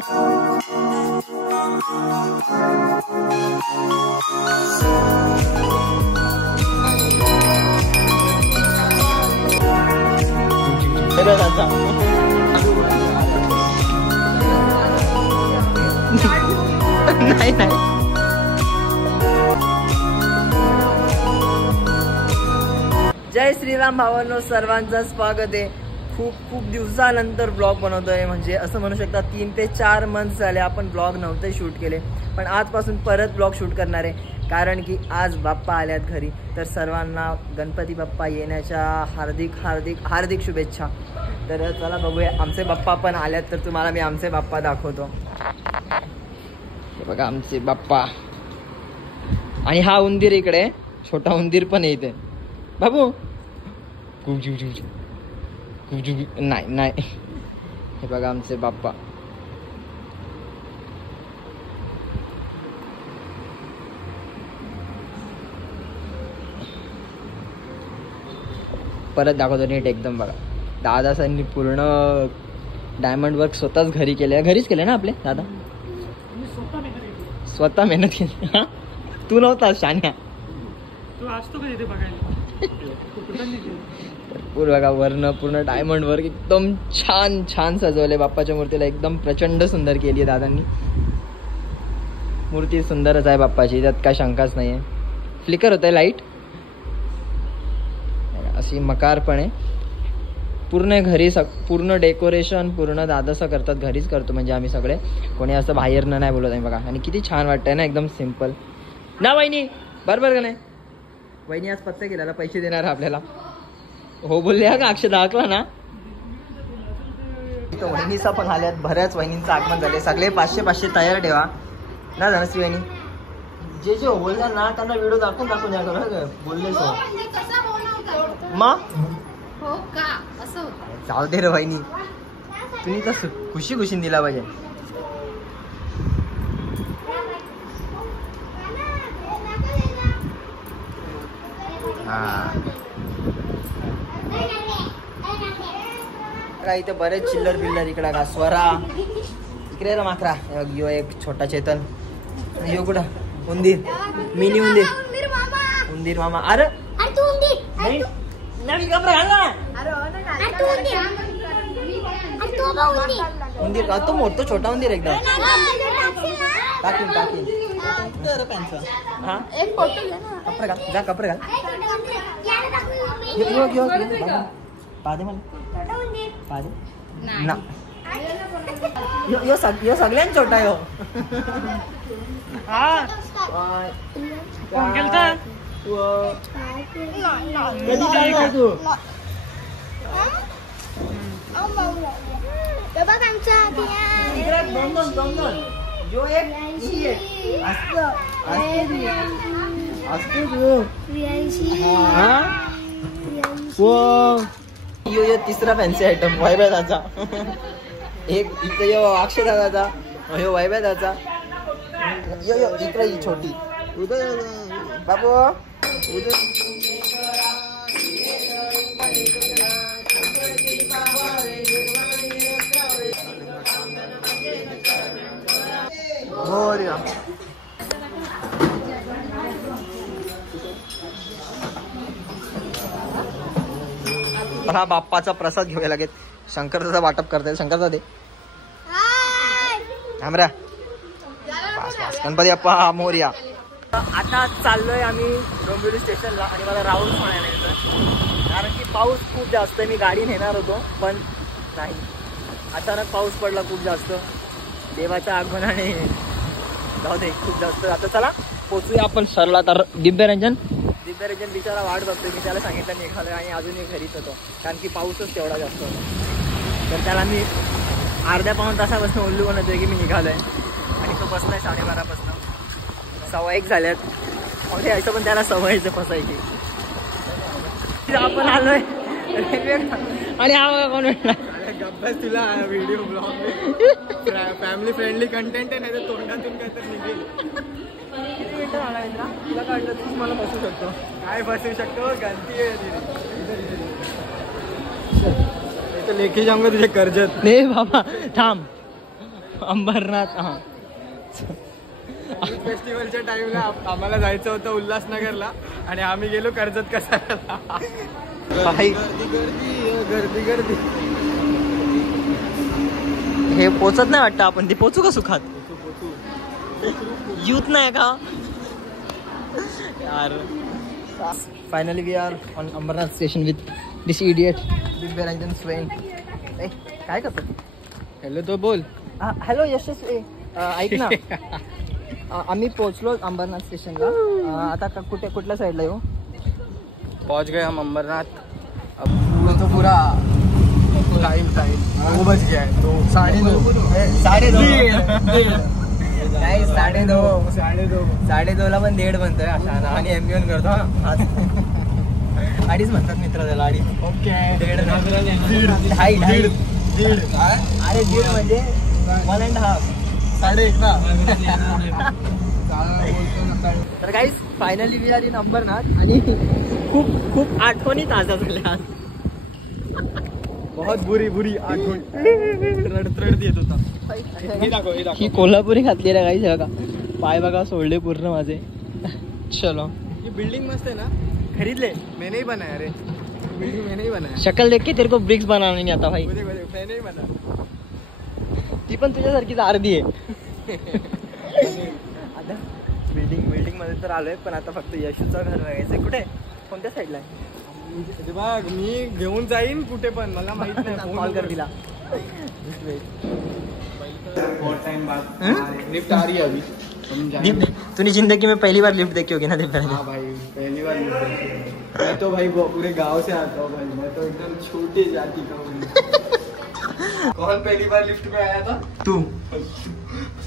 नाही नाही जय श्रीराम भावांनो, सर्वांचं स्वागत आहे. खूप दिवसानंतर ब्लॉग बनवतोय. म्हणजे असं म्हणू शकता 3 ते 4 मंथ झाले आपण ब्लॉग नव्हते शूट केले, पण आजपासून परत ब्लॉग शूट करणार आहे. कारण की आज बाप्पा आल्यात घरी. तर सर्वांना गणपती बाप्पा येण्याच्या हार्दिक हार्दिक हार्दिक शुभेच्छा. तर चला बघूया, आमचे बाप्पा पण आल्यात. तर तुम्हाला मी आमचे बाप्पा दाखवतो. हे बघा आमचे बाप्पा. आणि हा उंदीर इकडे, छोटा उंदीर पण येते. बाबू नाही नाही. हे बघा आमचे बाप्पा. परत दाखवतो नीट एकदम. बघा दादासांनी पूर्ण डायमंड वर्क स्वतःच घरी केले. घरीच केले ना आपले दादा? स्वतः मेहनत केली. हा तू नव्हता शान्या. भरपूर बघा वर्ण पूर्ण डायमंड वर्क एकदम छान छान सजवले. बाप्पाच्या मूर्तीला एकदम प्रचंड सुंदर केली आहे दादांनी. मूर्ती सुंदरच आहे बाप्पाची, त्यात काय शंकाच नाही आहे. फ्लिकर होत आहे लाईट अशी मकार पण आहे. पूर्ण घरी पूर्ण डेकोरेशन पूर्ण दादाचं करतात. घरीच करतो म्हणजे आम्ही सगळे, कोणी असं बाहेरनं नाही बोलत आहे. बघा आणि किती छान वाटतंय ना, एकदम सिम्पल ना वहिनी? बरोबर का नाही? वहिनी आज पत्ते केल्याला पैसे देणार आपल्याला. हो बोलले का? अक्षय दाखला ना. वहिनीचा पण आल्यात. बऱ्याच वहिनींचं आगमन झाले. सगळे 500 तयार ठेवा ना धनश्री वहिनी. जे जे बोलल्या ना त्यांना व्हिडिओ दाखवून द्या करा. बोलले सो मग हो का असं होतं. जाऊ दे रे वहिनी, तुम्ही तर खुशी दिला पाहिजे. हा इथे बरेच चिल्लर बिल्लर. इकडे का स्वरा इकडे रे माकरा. यो एक छोटा चेतन. यो कुठं उंदीर, मिनी उंदीर. उंदीर मामा. अरे नाही नवी कपडा घाल ना. उंदीर का तो मोठा छोटा उंदीर एकदम. टाकीन हा एक फोटो घे ना. कपडे घाल जा, कपडे घाल. पादे मला पादे ना. यो सगळ्यांना छोटा यो. हा कोण गेलता कधी काय तू? दोन यो एक यो तिसरा फॅन्सी आयटम वैभ्याचा. एक इथं यो अक्षय दादाचा, यो वैभ्याचा. यो इकडे ही छोटी बाबू. हा बाप्पाचा प्रसाद घेऊया लागेल. शंकरचा वाटप करताय. शंकरचा दे आमरा. गणपती बाप्पा मोरया. आता चाललोय आम्ही डोंबिवली स्टेशनला. आणि मला राहुल म्हणायला यायचं कारण की पाऊस खूप जास्त आहे. मी गाडी नेणार होतो पण नाही, अचानक पाऊस पडला खूप जास्त. देवाच्या आगमनाने जाऊ दे खूप जास्त. आता चला पोचूया आपण सरला. तर दिव्यरंजन बिचारा वाट बघतोय. मी त्याला सांगितलं निघालोय आणि अजूनही घरीच होतो कारण की पाऊसच तेवढा जास्त होता. तर त्याला मी अर्ध्या पाऊण तासापासून उल्लू बनवतोय की मी निघालोय. आणि तो बसलाय 12:30पासून. 1:15 झाल्यात. म्हणजे यायचं पण त्याला सवयचं फसायची. आपण आलोय रेल्वे. आणि हा कोण भेटला? गप्पाच तुला video blog family friendly content आहे. नाही तर तोंडातून काय तर निघेल. तुला काढलं तू मला बसू शकतो. काय बसू शकतो? गलती आहे तर लेखी जाऊन तुझे कर्जत. नाही बाबा थांब. अंबरनाथ हा फेस्टिवलच्या टाइमला आम्हाला जायचं होतं उल्हासनगरला आणि आम्ही गेलो कर्जत कसायला. गर्दी गर्दी. हे पोचत नाही वाटतं आपण. ते पोचू का सुखात? यूथ नाही का यार. Finally we are on Ambarnath station with this idiot Divyaranjan Swayam. काय करतो? हॅलो तो बोल. हॅलो यशस्वी, ऐक ना. आम्ही पोहोचलो अंबरनाथ स्टेशनला. आता कुठल्या साईडला येऊ? पहुंच गए हम अंबरनाथ. अब तो पूरा टाइम 2 बज गया है. तो 2:30 नाही 2:30 ला पण 1:30 बनतोय अशा आणि एमबीएन करतो. 2:30 म्हणतात मित्र त्याला. 2:30 ओके. 1:30 अरे 1:30 म्हणजे 1.5 1:30 ना. तर guys finally we are in Ambarnath आणि खूप आठवणी ताज्या झाल्या. बहुत बुरी आठवण. रडत येत होता. ही कोल्हापुरी घातली रे गाईज. बघा पाय बघा सोडले पूर्ण माझे. चलो. ये बिल्डिंग मस्त है ना. खरीदले. मैंने ही बनाया रे. बिल्डिंग मैंने ही बनाया. शक्ल देख के तेरे को ब्रिक्स बनाना नहीं आता भाई. मैंने ही बनाया. ती पण तुझ्यासारखीच अर्धी आहे. आता बिल्डिंग मध्ये तर आलोय पण आता फक्त यशूचं घर बघायचंय. कुठे कोणत्या साईडला आहे? बघ मी घेऊन जाईन कुठे पण मला माहित नाही. कॉल कर दिला. बहुत टाइम बाद लिफ्ट आ रही है अभी. तूने जिंदगी में पहली बार लिफ्ट देखी होगी ना दिव्या? हाँ भाई पहली बार लिफ्ट देखी. मैं तो भाई पूरे गांव से आता हूँ भाई. मैं तो एकदम छोटी जाति का हूँ. कौन पहली बार लिफ्ट में आया था? तू.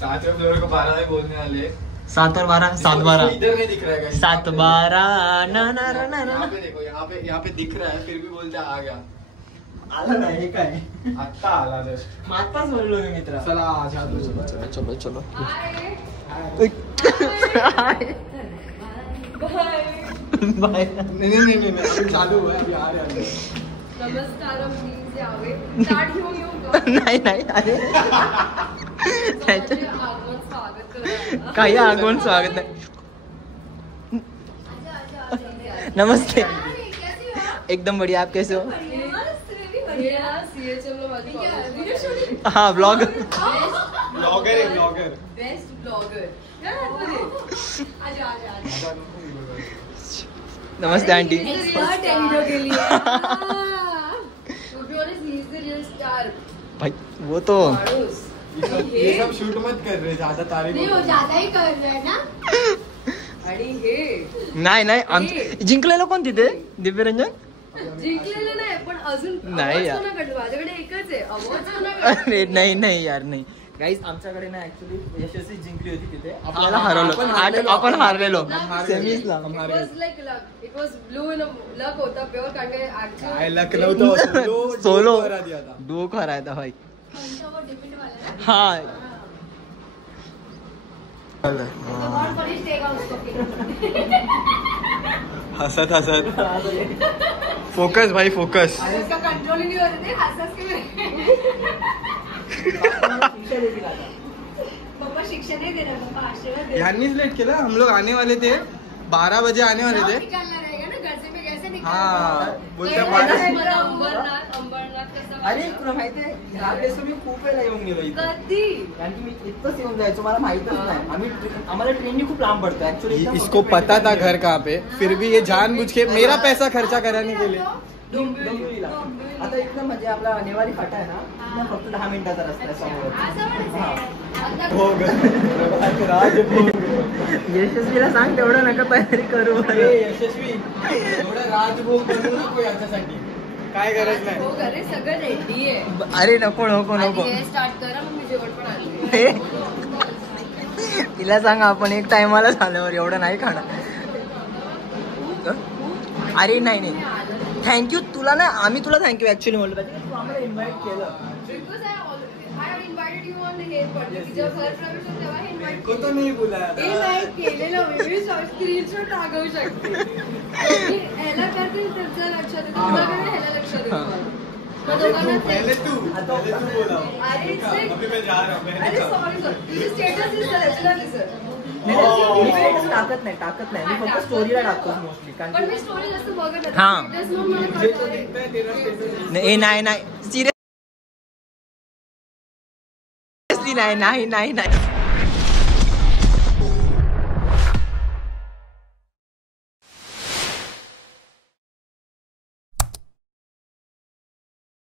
7वें फ्लोर को 12 में बोलने वाले. 7 और 12 7 12 इधर नहीं दिख रहा है. 7 12 ना. यहाँ पे देखो यहाँ पे दिख रहा है फिर भी बोलते आ गया. आला नाही. हे काय आता आला जस्ट. आत्ताच बोललो मी मित्र. चला चलो. बाय. नहीं अभी चालू हुआ है. अभी आ रहे हैं. नमस्कार प्लीज यावे. ताट घेऊन येऊ का? नाही अरे त्याच्या आगमन स्वागत करा. काही आगमन स्वागत नाही. नमस्ते. एकदम बढ़िया. आप कैसे हो? हाँ ब्लॉगर. Best blogger. नमस्ते आंटी. भाई वो तो ये सब शूट मत कर रहे. ज्यादा तारीफ नहीं, वो ज्यादा ही कर रहे हैं ना. आणि हे नाही जिंकलेलं कोण तिथे? दिव्यरंजन जिंकलेलं नाही पण अजून नाही यार. माझ्याकडे एकच आहे अवॉर्ड. अरे नाही यार नाही. गाईज आमच्याकडे ना ऍक्च्युली यशस्वी जिंकली होती तिथे. आपल्याला हरवलं. आपण हारलेलो सेमीजला. It was blue in luck होता प्योर कारण काय लक नव्हतं. सोलो डुओ को हराया था भाई. हाँ हसत फोकस भाई फोकस. कंट्रोल नहीं हो रहे पापा शिक्षा नहीं दे रहे. पापा आशीर्वाद दे. ह्यांनीच लेट केलं. हम लोग आने वाले थे 12 बजे आने वाले थे. निकालना रहेगा ना घर से. मैं कैसे निकाल. हाँ बोलते अंबरनाथ कसं. अरे तुला माहितीये यावेळेस मी खूप वेळा येऊन गेलो इथे. कधी कारण की मी इथंच येऊन जायचो. मला माहितच नाही. आम्हाला ट्रेननी खूप लांब पडतो ऍक्च्युली. इसको पता था घर कहाँ पे. फिर भी ये जानबूझ के मेरा पैसा खर्चा कराने के लिए. डोंबिवलीला. आता इथनं म्हणजे आपला नेवारी फाटा आहे ना फक्त 10 मिनिटाचा रस्ता आहे समोर. यशस्वीला सांग तेवढं नका तयारी करू. यशस्वी एवढं राजभोग बनवू नको याच्यासाठी. काय गरज नाही. हो घरी सगळं रेडी आहे. अरे नको स्टार्ट करा मग मी जेवण पण आणले. तिला सांगा आपण एक टायमाला झाल्यावर एवढं नाही खाणार. अरे नाही थँक्यू तुला ना. आम्ही तुला थँक्यू ऍक्च्युली म्हणलं पाहिजे. तू आम्हाला इन्व्हाइट केलं. को तो नहीं बुलाया था. स्क्रीनशॉट टाकू शकते. ह्याला करते त्याच्या लक्षात येतं. ह्याला लक्षात येतं. मग दोघांना पहले तू बोला अरे अभी मैं जा रहा हूँ अरे सॉरी सर तुझी स्टेटस दिसतं त्याच्याला दिसत मी status टाकत नाही मी फक्त स्टोरीला टाकतो मोस्टली कारण पण मी स्टोरी जास्त बघत नाही हा. Status मग मला मुझे तो कळतंय. दिखता है तेरा स्टेटस नाही सिरियसली नाही